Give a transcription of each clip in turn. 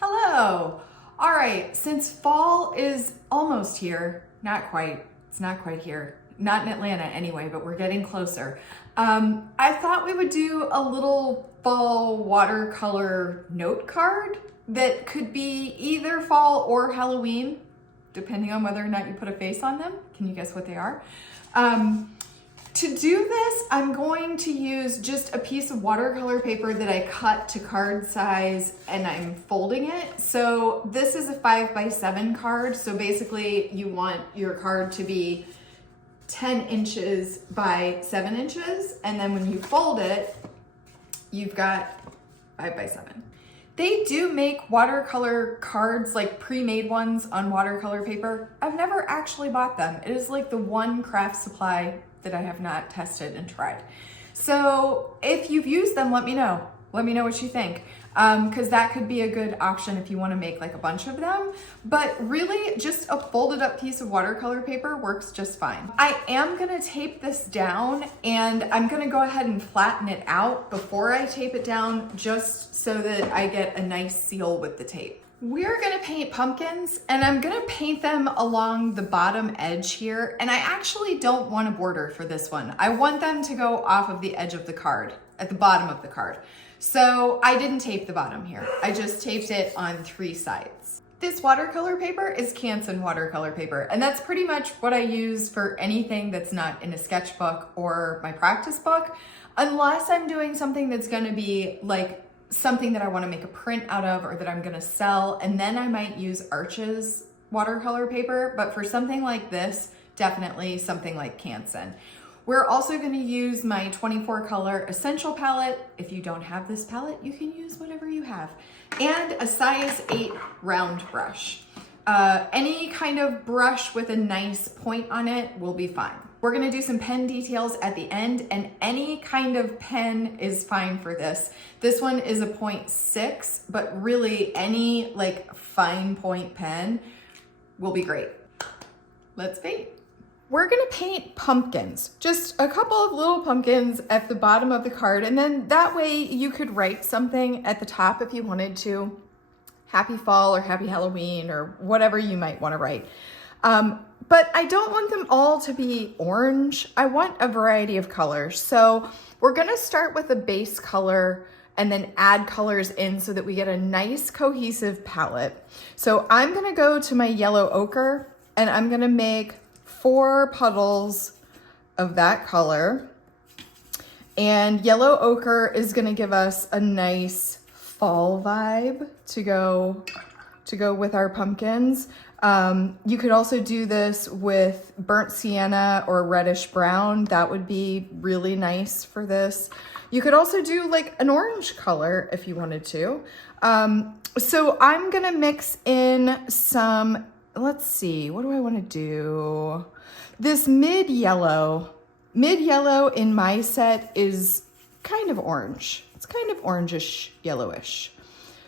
Hello. All right, since fall is almost here, not quite, it's not quite here, not in Atlanta anyway, but we're getting closer. I thought we would do a little fall watercolor note card that could be either fall or Halloween, depending on whether or not you put a face on them. Can you guess what they are? To do this, I'm going to use just a piece of watercolor paper that I cut to card size and I'm folding it. So this is a 5x7 card. So basically you want your card to be 10 inches by 7 inches. And then when you fold it, you've got 5x7. They do make watercolor cards, like pre-made ones on watercolor paper. I've never actually bought them. It is like the one craft supply that I have not tested and tried. So if you've used them, let me know. Let me know what you think. Because that could be a good option if you want to make like a bunch of them. But really just a folded up piece of watercolor paper works just fine. I am going to tape this down and I'm going to go ahead and flatten it out before I tape it down just so that I get a nice seal with the tape. We're gonna paint pumpkins and I'm gonna paint them along the bottom edge here. And I actually don't want a border for this one. I want them to go off of the edge of the card, at the bottom of the card. So I didn't tape the bottom here. I just taped it on 3 sides. This watercolor paper is Canson watercolor paper. And that's pretty much what I use for anything that's not in a sketchbook or my practice book, unless I'm doing something that's gonna be like something that I want to make a print out of or that I'm going to sell, and then I might use Arches watercolor paper. But for something like this, definitely something like Canson. We're also going to use my 24 color essential palette. If you don't have this palette, you can use whatever you have, and a size 8 round brush. Any kind of brush with a nice point on it will be fine. We're gonna do some pen details at the end, and any kind of pen is fine for this. This one is a 0.6, but really any like fine point pen will be great. Let's paint. We're gonna paint pumpkins, just a couple of little pumpkins at the bottom of the card, and then that way you could write something at the top if you wanted to. Happy fall or happy Halloween or whatever you might wanna write. But I don't want them all to be orange. I want a variety of colors. So we're gonna start with a base color and then add colors in so that we get a nice cohesive palette. So I'm gonna go to my yellow ochre and I'm gonna make 4 puddles of that color. And yellow ochre is gonna give us a nice fall vibe to go with our pumpkins. You could also do this with burnt sienna or reddish brown. That would be really nice for this. You could also do like an orange color if you wanted to. So I'm gonna mix in some, let's see, what do I wanna do? This mid yellow in my set is kind of orange. It's kind of orangish, yellowish.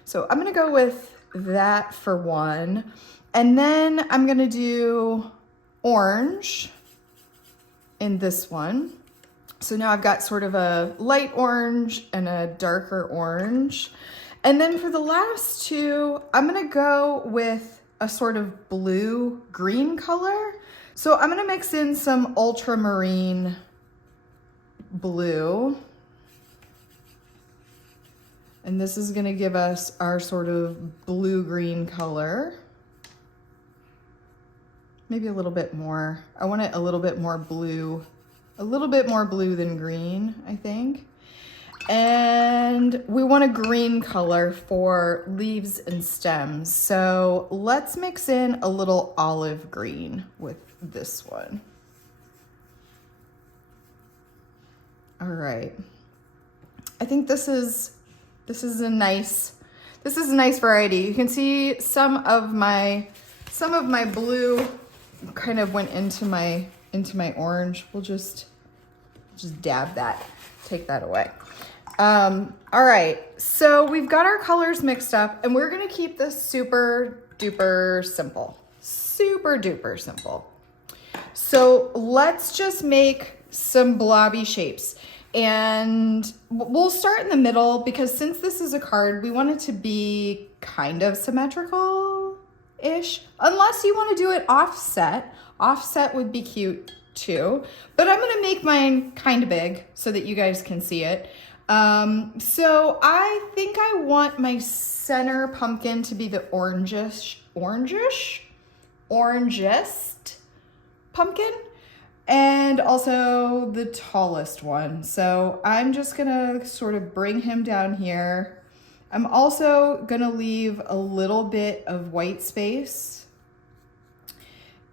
So I'm gonna go with that for one. And then I'm gonna do orange in this one. So now I've got sort of a light orange and a darker orange. And then for the last 2, I'm gonna go with a sort of blue-green color. So I'm gonna mix in some ultramarine blue. And this is gonna give us our sort of blue-green color. Maybe a little bit more. I want it a little bit more blue than green, I think. And we want a green color for leaves and stems. So let's mix in a little olive green with this one. All right. I think this is a nice variety. You can see some of my blue kind of went into my orange. We'll just dab that, take that away. All right, so we've got our colors mixed up and we're gonna keep this super duper simple. So let's just make some blobby shapes. And we'll start in the middle because since this is a card, we want it to be kind of symmetrical-ish. Unless you want to do it offset. Offset would be cute too. But I'm going to make mine kind of big so that you guys can see it. So I think I want my center pumpkin to be the orangest pumpkin. And also the tallest one. So I'm just gonna sort of bring him down here. I'm also gonna leave a little bit of white space.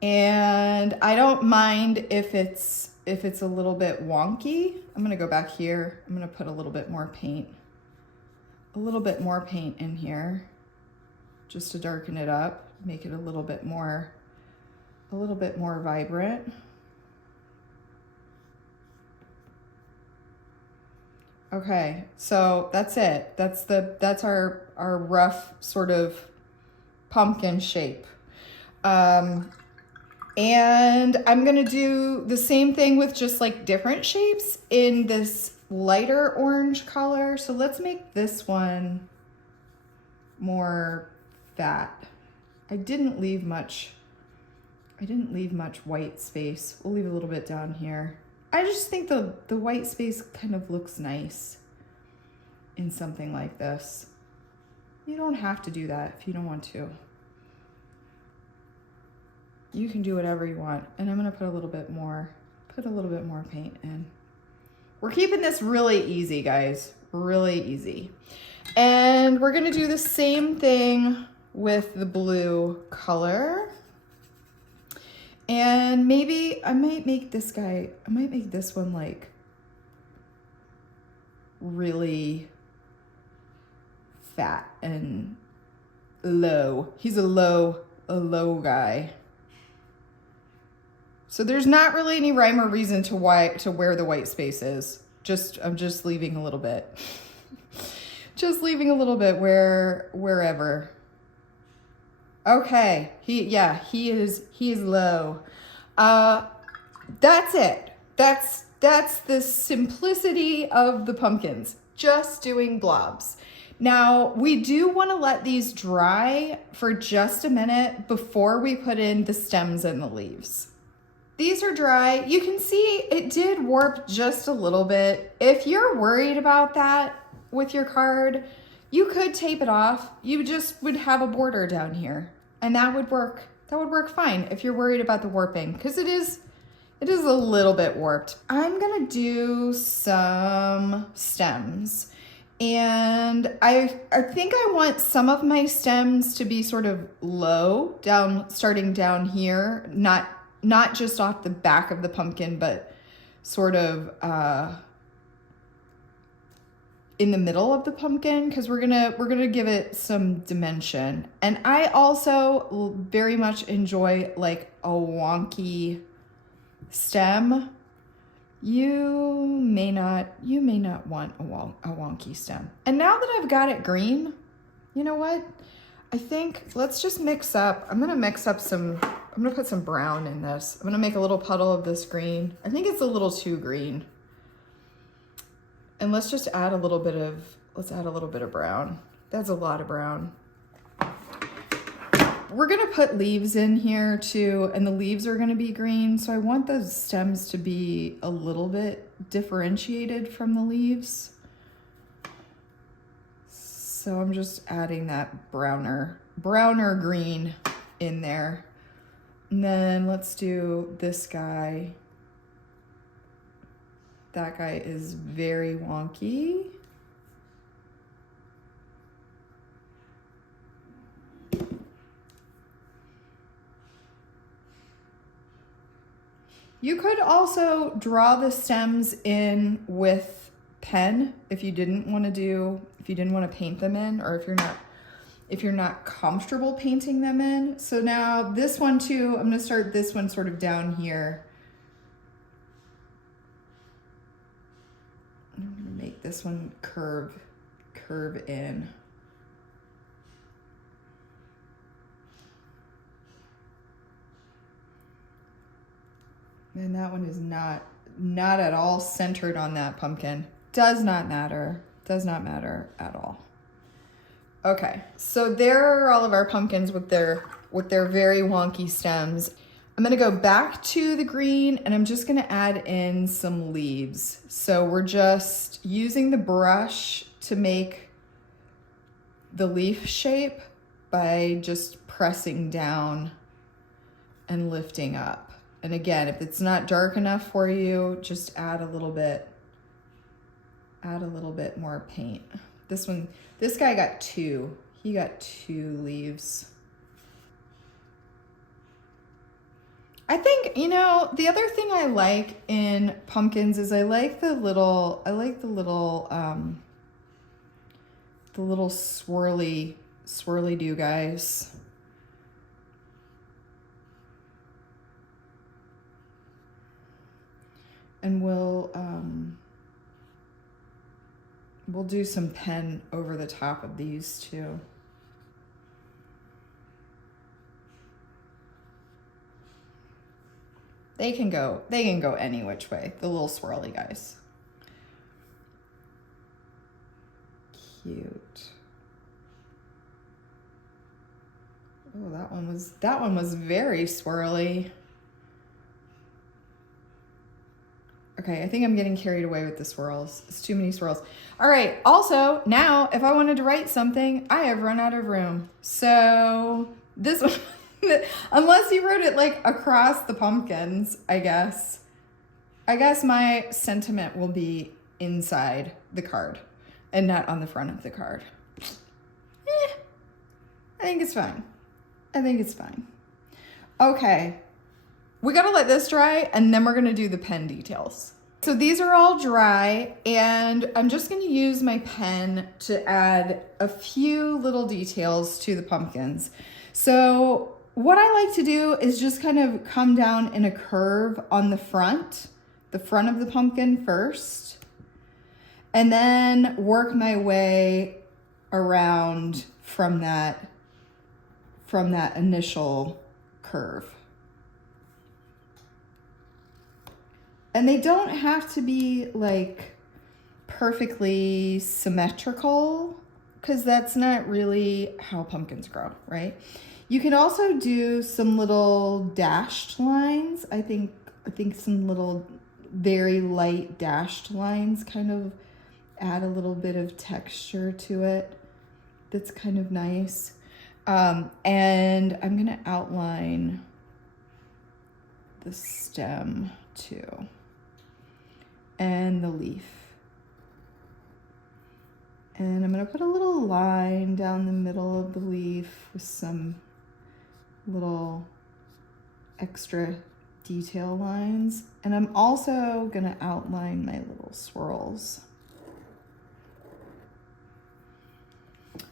And I don't mind if it's a little bit wonky. I'm gonna go back here. I'm gonna put a little bit more paint. A little bit more paint in here just to darken it up, make it a little bit more vibrant. Okay, so that's it. That's our rough sort of pumpkin shape. And I'm gonna do the same thing with just like different shapes in this lighter orange color. So let's make this one more fat. I didn't leave much white space. We'll leave a little bit down here. I just think the white space kind of looks nice in something like this. You don't have to do that if you don't want to. You can do whatever you want. And I'm gonna put a little bit more paint in. We're keeping this really easy, guys, really easy. And we're gonna do the same thing with the blue color. And maybe I might make this one like really fat and low. He's a low guy. So there's not really any rhyme or reason to where the white space is. I'm just leaving a little bit. Just leaving a little bit wherever. Okay, he is low. That's it. That's the simplicity of the pumpkins, just doing blobs. Now, we do want to let these dry for just a minute before we put in the stems and the leaves. These are dry. You can see it did warp just a little bit. If you're worried about that with your card, you could tape it off. You just would have a border down here. And that would work. That would work fine if you're worried about the warping, because it is a little bit warped. I'm gonna do some stems, and I think I want some of my stems to be sort of low down, starting down here, not just off the back of the pumpkin, but sort of in the middle of the pumpkin, because we're gonna give it some dimension. And I also very much enjoy like a wonky stem. You may not want a wonky stem. And now that I've got it green, you know what? I think let's just mix up. I'm gonna put some brown in this. I'm gonna make a little puddle of this green. I think it's a little too green. And let's just add a little bit of brown. That's a lot of brown. We're gonna put leaves in here too, and the leaves are gonna be green. So I want those stems to be a little bit differentiated from the leaves. So I'm just adding that browner green in there. And then let's do this guy. That guy is very wonky. You could also draw the stems in with pen if you didn't want to paint them in, or if you're not comfortable painting them in. So now this one too, I'm gonna start this one sort of down here. I'm gonna make this one curve in. And that one is not, not at all centered on that pumpkin. Does not matter. Does not matter at all. Okay, so there are all of our pumpkins with their very wonky stems. I'm gonna go back to the green and I'm just gonna add in some leaves. So we're just using the brush to make the leaf shape by just pressing down and lifting up. And again, if it's not dark enough for you, just add a little bit more paint. This guy got two. He got 2 leaves. I think, you know, the other thing I like in pumpkins is I like the little swirly do guys. And we'll do some pen over the top of these too. They can go any which way, the little swirly guys. Cute. Oh, that one was very swirly. Okay, I think I'm getting carried away with the swirls. It's too many swirls. All right, also, now, if I wanted to write something, I have run out of room. So this one, unless you wrote it like across the pumpkins, I guess my sentiment will be inside the card and not on the front of the card. I think it's fine. I think it's fine. Okay. We gotta let this dry and then we're gonna do the pen details. So these are all dry and I'm just gonna use my pen to add a few little details to the pumpkins. So what I like to do is just kind of come down in a curve on the front of the pumpkin first, and then work my way around from that initial curve. And they don't have to be like perfectly symmetrical because that's not really how pumpkins grow, right? You can also do some little dashed lines. I think some little very light dashed lines kind of add a little bit of texture to it. That's kind of nice. And I'm gonna outline the stem too. And the leaf. And I'm gonna put a little line down the middle of the leaf with some little extra detail lines. And I'm also gonna outline my little swirls.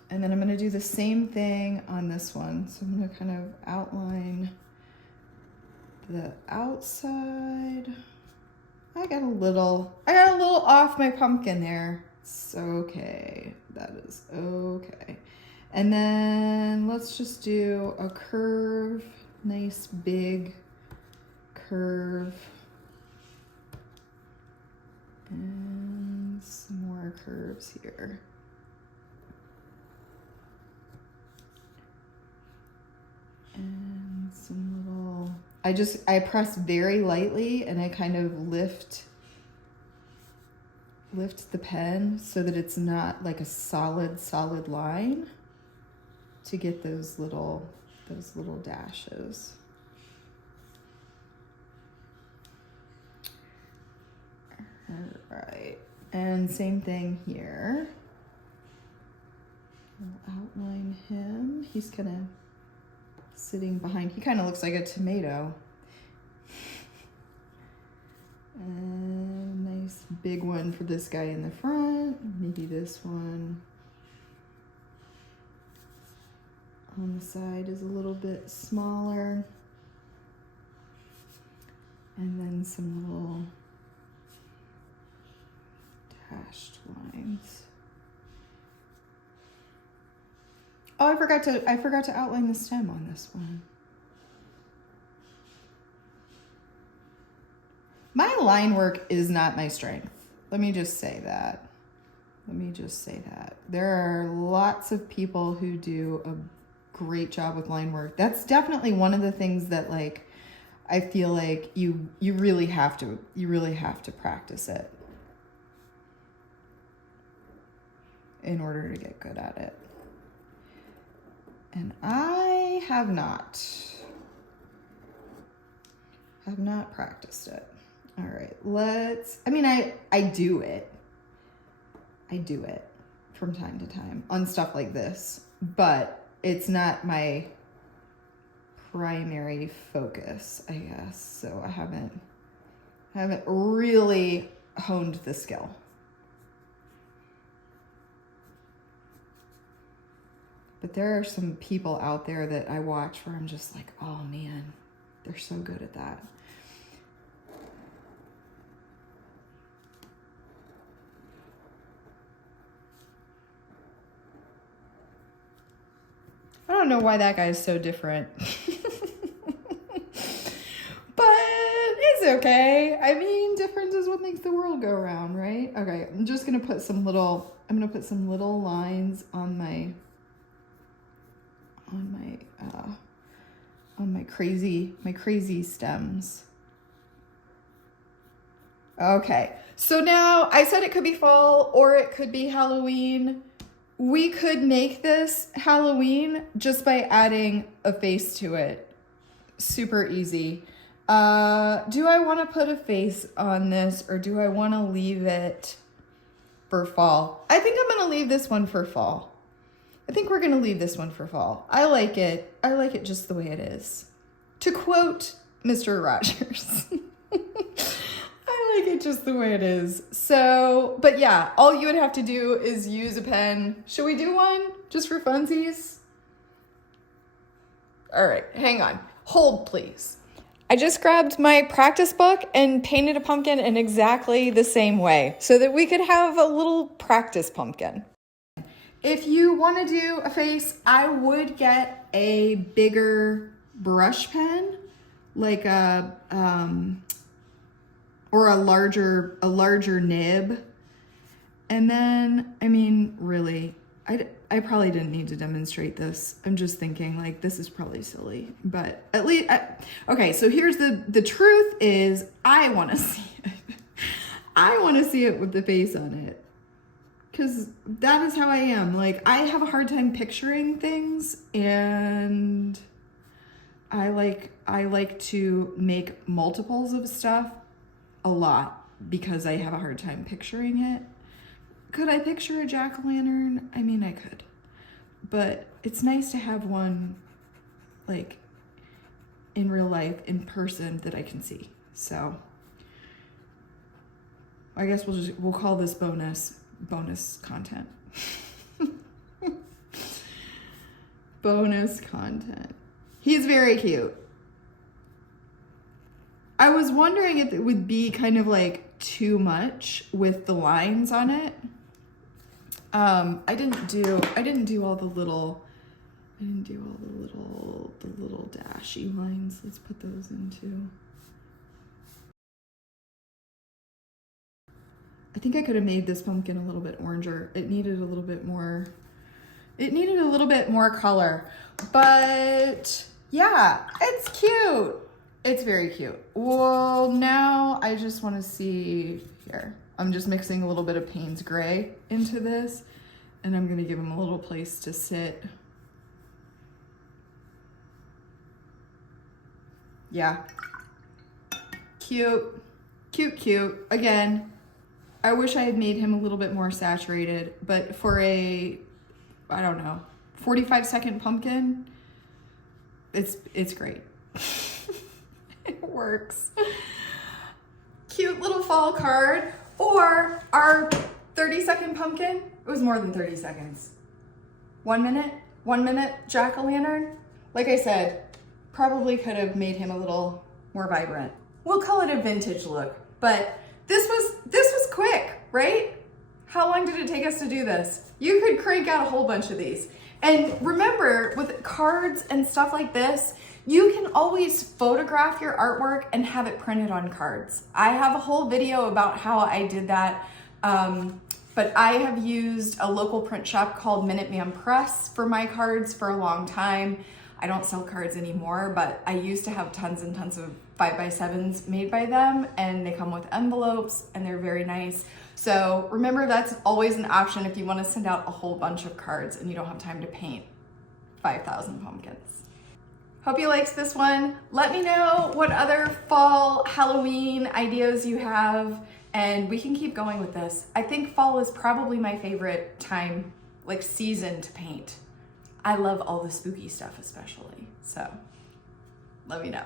And then I'm gonna do the same thing on this one. So I'm gonna kind of outline the outside. I got a little off my pumpkin there. It's okay, that is okay. And then let's just do a curve, nice big curve. And some more curves here. And some little, I press very lightly and I kind of lift the pen so that it's not like a solid line to get those little dashes. All right, and same thing here. I'll outline him. He's kind of sitting behind. He kind of looks like a tomato. And nice big one for this guy in the front. Maybe this one on the side is a little bit smaller. And then some little dashed lines. Oh, I forgot to outline the stem on this one. My line work is not my strength. Let me just say that. Let me just say that. There are lots of people who do a great job with line work. That's definitely one of the things that like I feel like you really have to practice it in order to get good at it. And I have not practiced it. All right, I do it. I do it from time to time on stuff like this, but it's not my primary focus, I guess. So I haven't really honed the skill. But there are some people out there that I watch where I'm just like, oh man, they're so good at that. I don't know why that guy is so different. But it's okay. I mean, difference is what makes the world go around, right? Okay, I'm just gonna put some little lines on my crazy stems. Okay, so now I said it could be fall or it could be Halloween. We could make this Halloween just by adding a face to it. Super easy. Do I want to put a face on this or do I want to leave it for fall? I think I'm going to leave this one for fall. I think we're going to leave this one for fall. I like it. I like it just the way it is. To quote Mr. Rogers. I like it just the way it is. So, but yeah, all you would have to do is use a pen. Should we do one just for funsies? All right, hang on. Hold, please. I just grabbed my practice book and painted a pumpkin in exactly the same way so that we could have a little practice pumpkin. If you want to do a face, I would get a bigger brush pen, like or a larger nib. And then, I mean, really, I probably didn't need to demonstrate this. I'm just thinking like, this is probably silly, but at least, okay, so here's the truth is I want to see it. I want to see it with the face on it. Because that is how I am. Like, I have a hard time picturing things, and I like to make multiples of stuff a lot because I have a hard time picturing it. Could I picture a jack-o'-lantern? I mean, I could. But it's nice to have one, like, in real life, in person, that I can see. So, I guess we'll call this bonus content. Bonus content. He's very cute. I was wondering if it would be kind of like too much with the lines on it. I didn't do all the little dashy lines. Let's put those in too. I think I could have made this pumpkin a little bit oranger. It needed a little bit more color, but yeah, it's cute. It's very cute. Well, now I just want to see here. I'm just mixing a little bit of Payne's Gray into this, and I'm going to give him a little place to sit. Yeah. Cute. Cute, cute. Again, I wish I had made him a little bit more saturated, but for a, I don't know, 45-second pumpkin, it's great. It works. Cute little fall card. Or our 30-second pumpkin. It was more than 30 seconds. 1 minute jack-o'-lantern. Like I said, probably could have made him a little more vibrant. We'll call it a vintage look, but this was quick, right? How long did it take us to do this? You could crank out a whole bunch of these. And remember, with cards and stuff like this, you can always photograph your artwork and have it printed on cards. I have a whole video about how I did that, but I have used a local print shop called Minuteman Press for my cards for a long time. I don't sell cards anymore, but I used to have tons and tons of 5x7s made by them, and they come with envelopes and they're very nice. So remember, that's always an option if you want to send out a whole bunch of cards and you don't have time to paint 5,000 pumpkins. Hope you liked this one. Let me know what other fall Halloween ideas you have, and we can keep going with this. I think fall is probably my favorite time, like season, to paint. I love all the spooky stuff especially, so let me know.